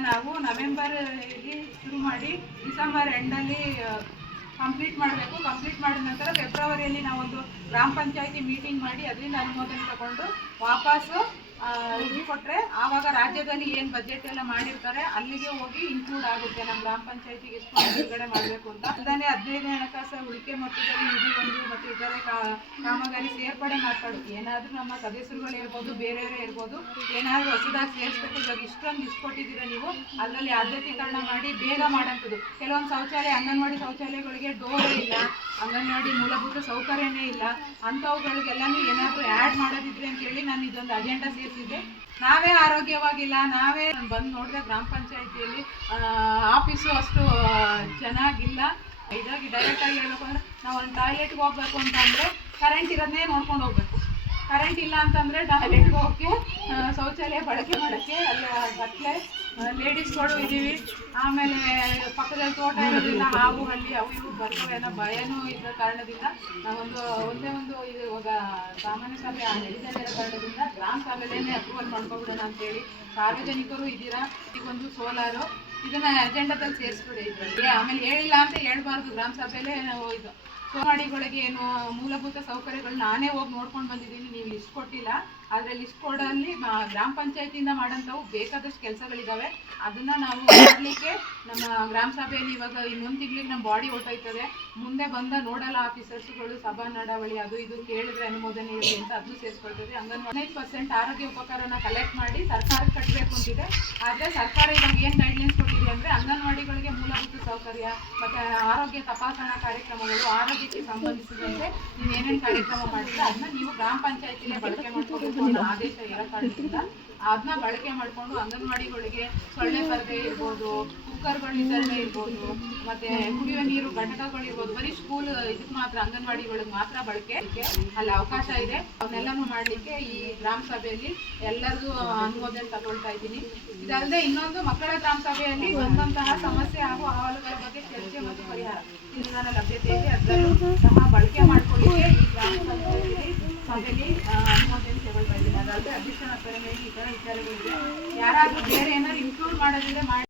ನಾವು ನವೆಂಬರ್ ಇಲ್ಲಿ ಶುರು ಮಾಡಿ ಡಿಸೆಂಬರ್ ಎಂಡಲ್ಲಿ ಕಂಪ್ಲೀಟ್ ಮಾಡಬೇಕು. ಕಂಪ್ಲೀಟ್ ಮಾಡಿದ ನಂತರ ಫೆಬ್ರವರಿಯಲ್ಲಿ ನಾವೊಂದು ಗ್ರಾಮ ಪಂಚಾಯಿತಿ ಮೀಟಿಂಗ್ ಮಾಡಿ ಅದರಿಂದ ಅನುಮೋದನೆ ತಗೊಂಡು ವಾಪಸ್ಸು ಕೊಟ್ಟರೆ ಆವಾಗ ರಾಜ್ಯದಲ್ಲಿ ಏನು ಬಜೆಟ್ ಎಲ್ಲ ಮಾಡಿರ್ತಾರೆ, ಅಲ್ಲಿಗೆ ಹೋಗಿ ಇನ್ಕ್ಲೂಡ್ ಆಗುತ್ತೆ. ನಮ್ಮ ಗ್ರಾಮ ಪಂಚಾಯತಿಗೆ ಎಷ್ಟು ಬಿಡುಗಡೆ ಮಾಡಬೇಕು ಅಂತ. ಅಲ್ಲದೆ ಹದಿನೈದು ಹಣಕಾಸು ಹೂಡಿಕೆ ಮೊತ್ತದಲ್ಲಿ ನಿಧಿ ಒಂದು ಮತ್ತು ಇತರೆ ಕಾಮಗಾರಿ ಸೇರ್ಪಡೆ ಮಾತಾಡುತ್ತೆ ಏನಾದರೂ ನಮ್ಮ ಸದಸ್ಯರುಗಳು ಇರ್ಬೋದು, ಬೇರೆಯವರೇ ಇರ್ಬೋದು, ಏನಾದರೂ ಹೊಸದಾಗಿ ಸೇರಿಸ್ಬೇಕು. ಇವಾಗ ಇಷ್ಟೊಂದು ಇಸ್ ಕೊಟ್ಟಿದ್ದೀರಾ ನೀವು? ಅದರಲ್ಲಿ ಆದ್ಯತೀಕರಣ ಮಾಡಿ ಬೇಗ ಮಾಡೋಂಥದ್ದು ಕೆಲವೊಂದು ಶೌಚಾಲಯ, ಅಂಗನವಾಡಿ ಶೌಚಾಲಯಗಳಿಗೆ ಡೋರ್ ಇಲ್ಲ. ಅಂಗನವಾಡಿ ಮೂಲಭೂತ ಸೌಕರ್ಯನೇ ಇಲ್ಲ. ಅಂಥವುಗಳಿಗೆಲ್ಲನೂ ಏನಾದರೂ ಆ್ಯಡ್ ಮಾಡೋದಿದ್ರೆ ಅಂತೇಳಿ ನಾನು ಇದೊಂದು ಅಜೆಂಡಾ ಸೇರಿಸಿದ್ದೆ ನಾವೇ ಆರೋಗ್ಯವಾಗಿಲ್ಲ, ನಾವೇ ಬಂದು ನೋಡಿದೆ ಗ್ರಾಮ ಪಂಚಾಯಿತಿಯಲ್ಲಿ. ಆಫೀಸು ಅಷ್ಟು ಚೆನ್ನಾಗಿಲ್ಲ. ಇದಾಗಿ ಡೈರೆಕ್ಟಾಗಿ ಹೇಳ್ಬೇಕು ಅಂದ್ರೆ ನಾವು ಒಂದು ಟಾಯ್ಲೆಟ್ಗೆ ಹೋಗ್ಬೇಕು ಅಂತಂದರೆ ಕರೆಂಟ್ ಇರೋದನ್ನೇ ನೋಡ್ಕೊಂಡು ಹೋಗ್ಬೇಕು. ಕರೆಂಟ್ ಇಲ್ಲ ಅಂತಂದರೆ ಟಾಯ್ಲೆಟ್ಗೆ ಹೋಗೋಕ್ಕೆ ಶೌಚಾಲಯ ಬಳಕೆ ಮಾಡೋಕ್ಕೆ ಅಲ್ಲಿ ಬಟ್ಲೆ ಲೇಡೀಸ್ಗಳು ಇದ್ದೀವಿ. ಆಮೇಲೆ ಪಕ್ಕದಲ್ಲಿ ತೋಟ ಇರೋದ್ರಿಂದ ಹಾವು, ಹಲ್ಲಿ, ಅವು ಇವು ಬರ್ತವೆ ಅನ್ನೋ ಭಯನೂ ಇದ್ದ ಕಾರಣದಿಂದ ನಾವೊಂದು, ಒಂದೇ ಒಂದು ಇದು ಇವಾಗ ಸಾಮಾನ್ಯ ಸಭೆ ನಡೀತಾನೆ ಇರೋ ಕಾರಣದಿಂದ ಗ್ರಾಮ ಸಭೆಯಲ್ಲೇ ಅಪ್ರೂವಲ್ ಮಾಡ್ಕೊಬಿಡೋಣ ಅಂತೇಳಿ ಸಾರ್ವಜನಿಕರು ಇದ್ದೀರಾ? ಈಗೊಂದು ಸೋಲಾರು. ಇದನ್ನ ಅಜೆಂಡಾದಲ್ಲಿ ಸೇರಿಸ್ಬಿಡಿ ಇದ್ರಲ್ಲಿ. ಆಮೇಲೆ ಹೇಳಿಲ್ಲ ಅಂತ ಹೇಳ್ಬಾರ್ದು. ಗ್ರಾಮ ಸಭೆಯಲ್ಲೇ ಇದು ಸೋಮಾಡಿಗಳಿಗೆ ಏನು ಮೂಲಭೂತ ಸೌಕರ್ಯಗಳು ನಾನೇ ಹೋಗಿ ನೋಡ್ಕೊಂಡು ಬಂದಿದ್ದೀನಿ. ಲಿಸ್ಟ್ ಕೊಟ್ಟಿಲ್ಲ. ಆದರೆ ಲಿಸ್ಟ್ ಕೊಡಲ್ಲಿ ಗ್ರಾಮ ಪಂಚಾಯತಿಯಿಂದ ಮಾಡೋಂಥವು ಬೇಕಾದಷ್ಟು ಕೆಲಸಗಳಿದ್ದಾವೆ ಅದನ್ನ ನಾವು ಮಾಡಲಿಕ್ಕೆ ನಮ್ಮ ಗ್ರಾಮ ಸಭೆಯಲ್ಲಿ ಇವಾಗ ಇನ್ನೊಂದು ತಿಂಗಳಿಗೆ ನಮ್ಮ ಬಾಡಿ ಹೊಟ್ಟೋಯ್ತದೆ ಮುಂದೆ ಬಂದ ನೋಡಲ್ಲ ಆಫೀಸರ್ಸ್ಗಳು, ಸಭಾ ನಡಾವಳಿ, ಅದು ಇದು ಕೇಳಿದ್ರೆ ಅನುಮೋದನೆ ಇರಲಿ ಅಂತ ಅದು ಸೇರಿಸ್ಕೊಳ್ತದೆ. ಹಂಗಂದ್ರೆ ಹದಿನೈದು ಪರ್ಸೆಂಟ್ ಆರೋಗ್ಯ ಉಪಕರಣ ಕಲೆಕ್ಟ್ ಮಾಡಿ ಸರ್ಕಾರಕ್ಕೆ ಕಟ್ಟಬೇಕು ಅಂತಿದೆ. ಆದರೆ ಸರ್ಕಾರ ಇವಾಗ ಏನು ಗೈಡ್ಲೈನ್ಸ್ ಕೊಟ್ಟಿದೆ ಅಂದರೆ ಅಂಗನವಾಡಿಗಳಿಗೆ ಮೂಲಭೂತ ಸೌಕರ್ಯ, ಮತ್ತು ಆರೋಗ್ಯ ತಪಾಸಣಾ ಕಾರ್ಯಕ್ರಮಗಳು, ಆರೋಗ್ಯಕ್ಕೆ ಸಂಬಂಧಿಸಿದಂತೆ ನೀವು ಏನೇನು ಕಾರ್ಯಕ್ರಮ ಮಾಡಿದ್ರೆ ಅದನ್ನ ನೀವು ಗ್ರಾಮ ಪಂಚಾಯತಿಲೇ ಬಳಕೆ ಮಾಡ್ಕೋಬೇಕು ಅನ್ನೋ ಆದೇಶ ಇರೋ ಕಾರಣದಿಂದ ಅದನ್ನ ಬಳಕೆ ಮಾಡ್ಕೊಂಡು ಅಂಗನವಾಡಿಗಳಿಗೆ ಸೊಳ್ಳೆ ಪರದೆ ಇರ್ಬೋದು ಕುಕ್ಕರ್ಗಳ ವಿತರಣೆ ಇರ್ಬೋದು ಮತ್ತೆ ಕುಡಿಯುವ ನೀರು ಘಟಕಗಳು ಇರ್ಬೋದು. ಬರೀ ಸ್ಕೂಲ್ ಇದಕ್ಕೆ ಮಾತ್ರ ಅಂಗನವಾಡಿಗಳಿಗೆ ಮಾತ್ರ ಬಳಕೆ ಅಲ್ಲಿ ಅವಕಾಶ ಇದೆ. ಅವನ್ನೆಲ್ಲನೂ ಮಾಡ್ಲಿಕ್ಕೆ ಈ ಗ್ರಾಮ ಸಭೆಯಲ್ಲಿ ಎಲ್ಲರಿಗೂ ಅನುಮೋದನೆ ತಗೊಳ್ತಾ ಇದ್ದೀನಿ. ಇದಲ್ಲದೆ ಇನ್ನೊಂದು ಮಕ್ಕಳ ಗ್ರಾಮ ಸಭೆಯಲ್ಲಿ ಬಂದಂತಹ ಸಮಸ್ಯೆ ಹಾಗೂ ಅಹವಾಲುಗಳ ಬಗ್ಗೆ ಚರ್ಚೆ ಮತ್ತು ಪರಿಹಾರ. ಲಭ್ಯತೆ ಇದೆ ಅದರಲ್ಲೂ ಸಹ ಬಳಕೆ ಪಂಚಾಯತಿ ಸಭೆಯಲ್ಲಿ ಆ, ಅನುಮೋದನೆ ತಗೊಳ್ತಾ ಈ ಥರ ವಿಚಾರಗಳಿದೆ. ಯಾರಾದರೂ ಬೇರೆ ಏನಾದ್ರು ಇನ್ಕ್ಲೂಡ್ ಮಾಡೋದಿದ್ರೆ ಮಾಡಿ.